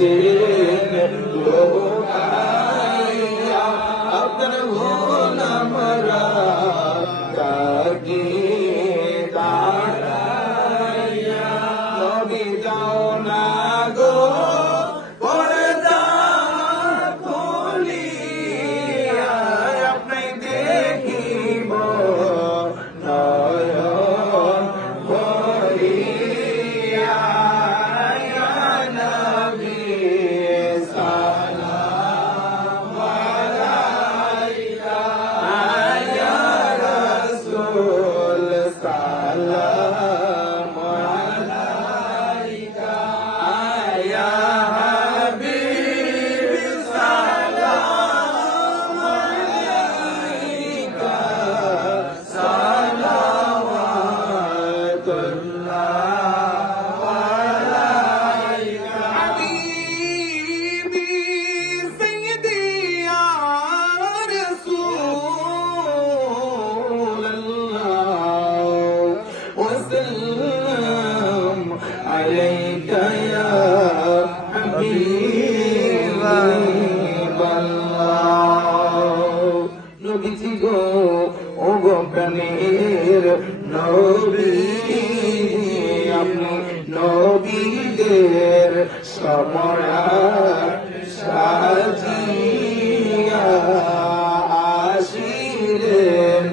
ছিলেন লোকাইয়া আপনার গোলামরা কাকি দাঁড়াইয়া নবী যাও না গো পর্দা খুলিয়া আপনি দেখিব নয়ন ভরিয়া ইয়া নবী সালাম আলাইকা ইয়া রাসূল সালাম আলাইকা ইয়া হাবিব সালাম আলাইকা সালাওয়াতুল্লাহ আলাইকা হাবিবি সাইয়্যিদি ইয়া রাসূলুল্লাহ ওয়াসাল্লাম আলাইকা ইয়া হাবিবাল্লাহ নবীজি গো ও গো প্রাণের নবী আপনি নবীদের সম্রাট সাজিয়া আসিলেন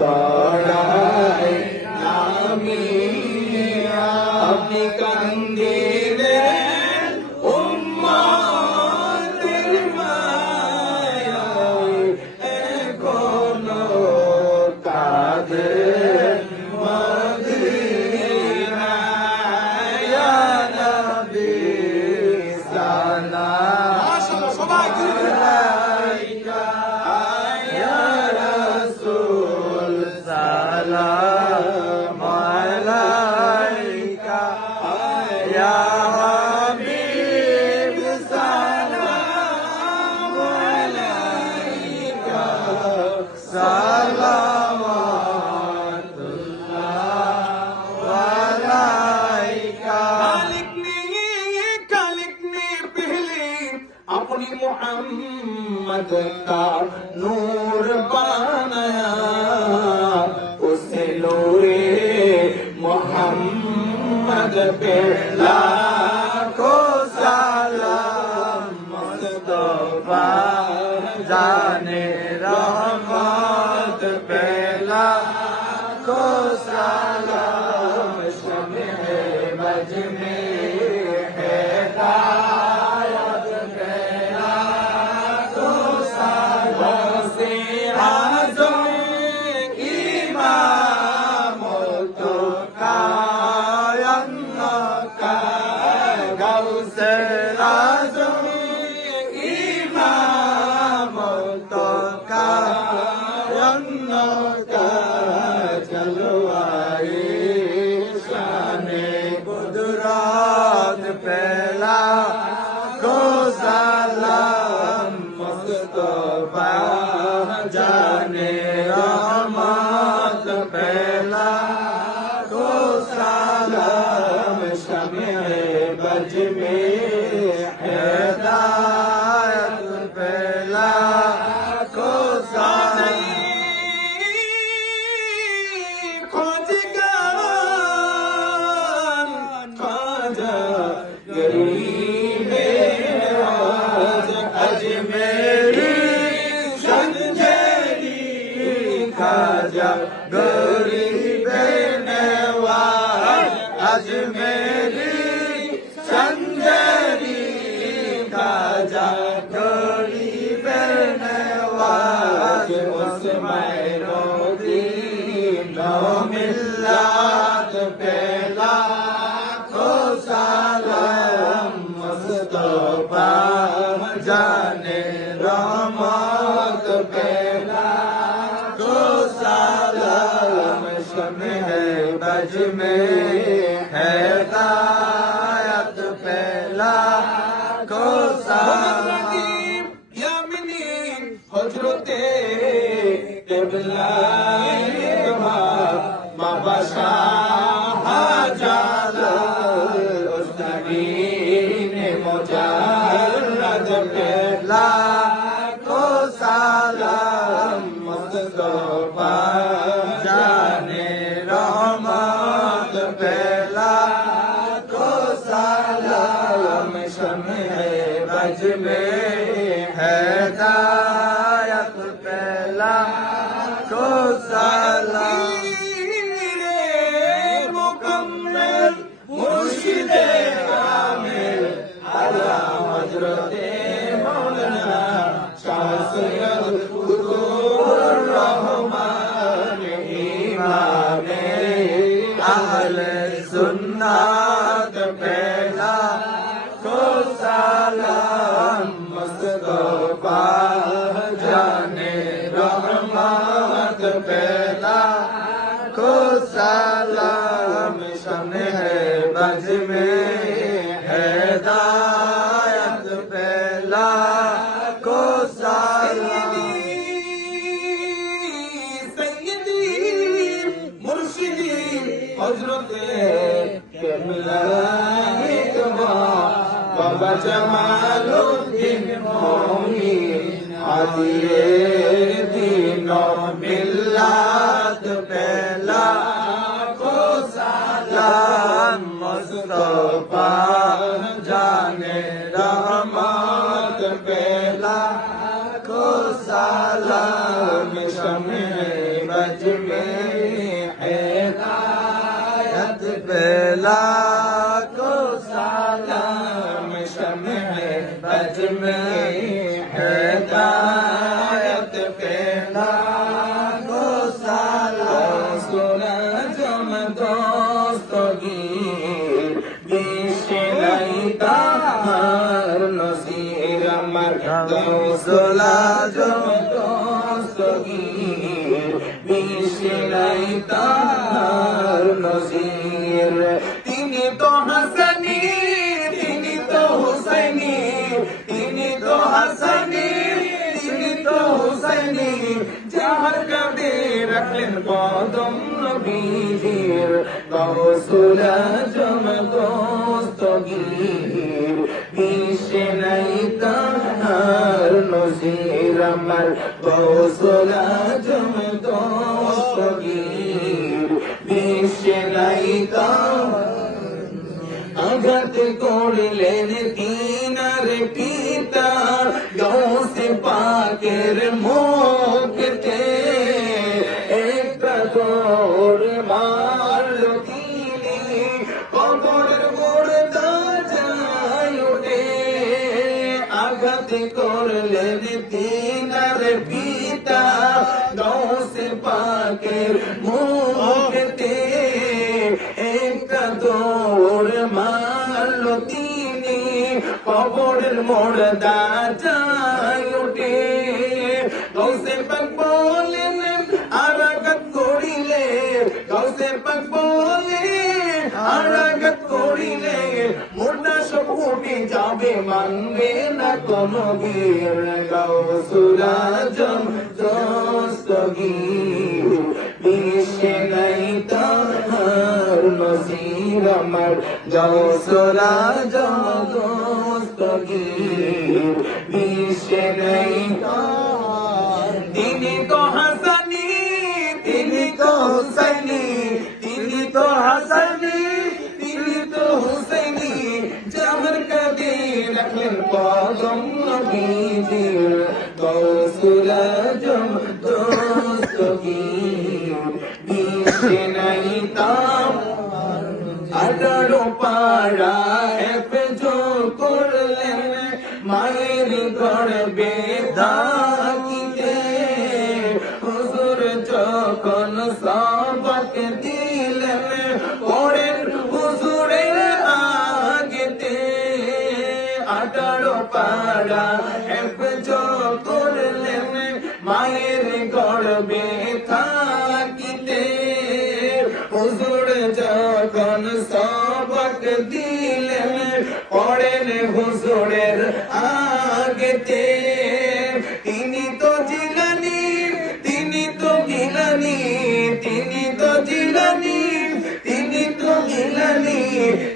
তরায় নামিয়া আপনি কান্দিলেন উম্মতের মায়ায় এখনো কাঁদেন মদিনায় ইয়া নবী সালাম আলাইকা ইয়া রাসূল সালাম আলাইকা ইয়া হাবিব সালাম আলাইকা সালাওয়াতুল্লাহ আলাইকা কালিকনে पहले अपनी मोहम्मद का नूर बनाया उसे नूरे मोहम्मद पे लाखों सलाम मुस्तफा जाने रहमत पे लाखों सलाम शमे बज में हिदायत पे लाखों सलाम से आज़म इमाम तो कायम का गौसे आज़म इमाम तो कायम का चलवाए शाने कुदरत पहला को सलाम मुस्तफा जाने रहमत पहला को सलाम शमे बज में हिदायत पहला को सलाम ख्वाजा गरीबे नवाज अजमेरी संजरी ख्वाजा गरीबे नवाज अजमेरी संजरी ख्वाजा गरीबे नवाज उस्माए दीन मिल्लत पहला को सलाम मुस्तफा जाने रहमत पहला को सलाम शमे बज में हिदायत पहला को सलाम यामिनी हजरते किबला बाबा शाह जालाल उस नबी ने मुझे পেলা को सालाम मुस्तफा जाने रहमत पेला को सालाम शम्हे बज में हिदायत पेला को सालाम मुकम्मल मुर्शिदे कामिल आला हजरते मौलाना शाह सैयद कुतुबुर रहमान इमामे अहले सुन्नत पेला को सलाम मुस्तफा जाने रहमत पेला को सलाम शम्हे बज में हिदायत पेला को सलाम सैयदी मुर्शिदी हजरते केबला बाबा जमालुद्दीन मोमीन आदिए दीनो मिल्लत पेला को सलाम मुस्तफा जाने रहमत पेला को सलाम शम्हे बज में हिदायत पेला को सलाम शम्हे बज में हिदायत पेला को सलाम सुना जम दोस्तगीर बिशलाई तार नसीर अमर गौसला जम दोस्तगीर बिशलाई तार नसीर तिनी तो हसनी तिनी तो हुसैनी तिनी तो हसनी तिनी तो हुसैनी जहर कदे रखलेन कदम नबीजीर गौसुल आजम दोस्तगीर बीशे नहीं तार नज़ीर अमर गौसुल आजम दोस्तगीर बीशे नहीं तार आघात कोड़लेन तीनार पीता गौसे पाकेर मोकते एक तोड़ मारलो तीनी कबर मुर्दा जाय उठे आघात कोड़लेन तीनार पीता गौसे पाकेर मोकते एक तोड़ मारलो तीनी कबरेर मुर्दा जाय उठे गौसे पाक बोलेन आरागत करिले गौसे पाक बोले आरागत करिले मुर्दा सब उठे जाबे मानबे ना कोनो वीर गौसुल आजम दोस्तगीर बीशे नहीं तार नज़ीर अमर गौसुल आजम दोस्तगीर बीशे नहीं तार तिनी तो हसनी तिनी तो हुसैनी तिनी तो हसनी तिनी तो हुसैनी जहर कदे रखलेन कदम नबीजीर गौसुल आजम दोस्तगीर बीशे नहीं तार अगारो पाड़ा जो करलेन माয়ের গর্ভে থাকিতে হুজুর যখন সবক দিলেন পড়েন হুজুরের আগেতে 18 পাড়া जो করলেন মায়ের গর্ভে থাকিতে হুজুর যখন সবক দিলেন পড়েন হুজুরের আগেতে তিনি তো জিলানি তিনি তো গিলানি তিনি তো জিলানি তিনি তো গিলানি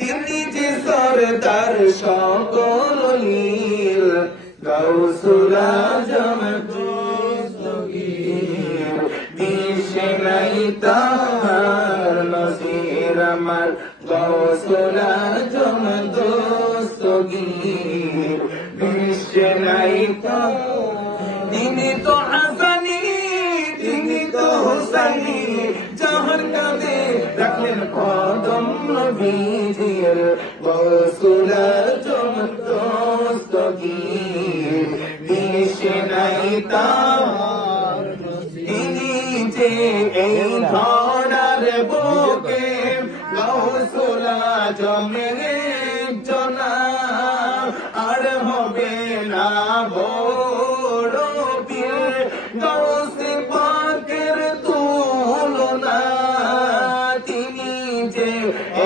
তিনি যে সরদার সকল লীল গাউসুল আজম দস্তগীর, বিশ্বে নাই তার নজির আমার গাউসুল আজম দস্তগীর, বিশ্বে নাই তার। তিনি তো হাসানি, তিনি তো হুসাইনি, যাহার কাঁধে রাখলেন কদম নবীজির, গাউসুল আজম দস্তগীর, বিশ্বে নাই তার। তিনি যে এই ধরার বুকে গাউসুল আজমের একজনা, আর হবে না বড় পীর গাউসে পাকের তুলনা। তিনি যে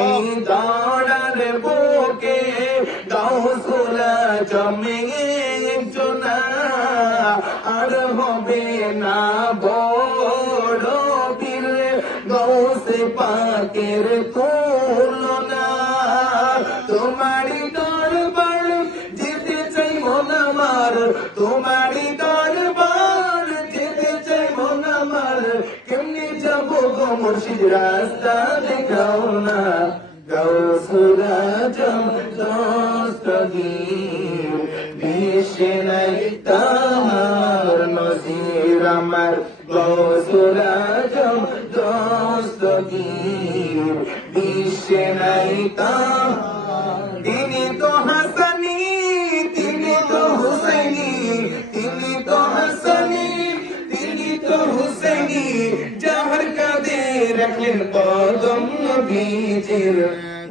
এই ধরার বুকে গাউসুল আজমের একজনা, আর হবে না বড় পীর গাউসে পাকের তুলনা। তোমারই দরবার যেতে চাই মন আমার, তোমারই দরবার যেতে চাই মন আমার, কেমনে যাবো গো মুর্শিদ রাস্তা দেখাও না। গাউসুল আজম দস্তগীর, বিশ্বে নাই তার নজির আমার গাউসুল আজম দস্তগীর, বিশ্বে নাই তার। তিনি তো হাসানি, তিনি তো হুসাইনি, তিনি তো হাসানি, তিনি তো হুসাইনি, যাহার কাঁধে রাখলেন কদম নবীজির,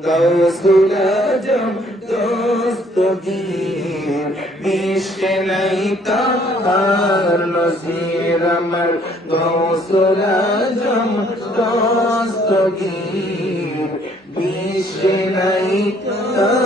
গাউসুল আজম দস্তগীর, বিশ্বে নাই তার নজির আমার গাউসুল আজম দস্তগীর, বিশ্বে নাই তার।